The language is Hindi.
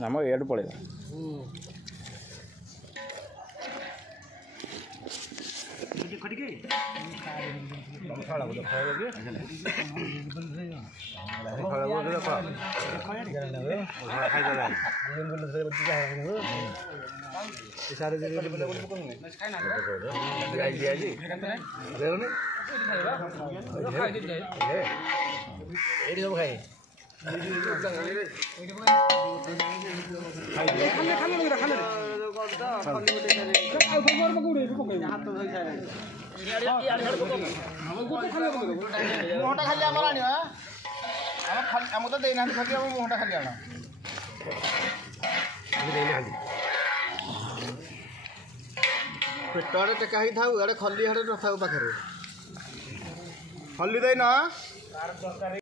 नाम एड पड़ेगा पेट टेका ही था खली हाड़े न था पाखे खली देना।